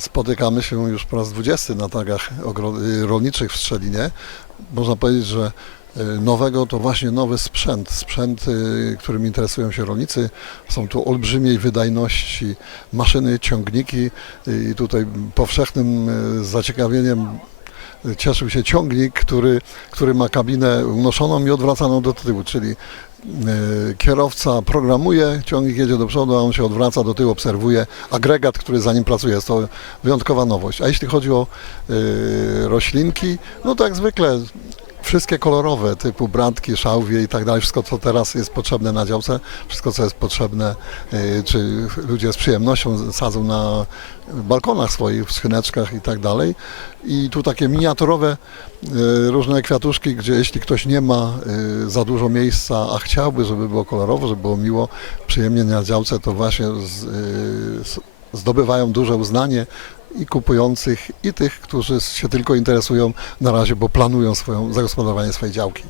Spotykamy się już po raz 20 na targach y, rolniczych w Strzelinie. Można powiedzieć, że y, nowego to właśnie nowy sprzęt. Sprzęt, y, którym interesują się rolnicy. Są tu olbrzymiej wydajności maszyny, ciągniki i tutaj powszechnym zaciekawieniem cieszył się ciągnik, który, który ma kabinę unoszoną i odwracaną do tyłu, czyli kierowca programuje, ciągnik jedzie do przodu, a on się odwraca do tyłu, obserwuje agregat, który za nim pracuje. Jest to wyjątkowa nowość. A jeśli chodzi o e, roślinki, no to jak zwykle wszystkie kolorowe, typu brandki, szałwie i tak dalej, wszystko co teraz jest potrzebne na działce, wszystko co jest potrzebne, e, czy ludzie z przyjemnością sadzą na balkonach swoich, w skrzyneczkach i tak dalej. I tu takie miniaturowe e, różne kwiatuszki, gdzie jeśli ktoś nie ma e, za dużo miejsca, a chciałby, żeby było kolorowo, żeby było miło, przyjemnie na działce, to właśnie z, zdobywają duże uznanie i kupujących, i tych, którzy się tylko interesują na razie, bo planują swoją, zagospodarowanie swojej działki.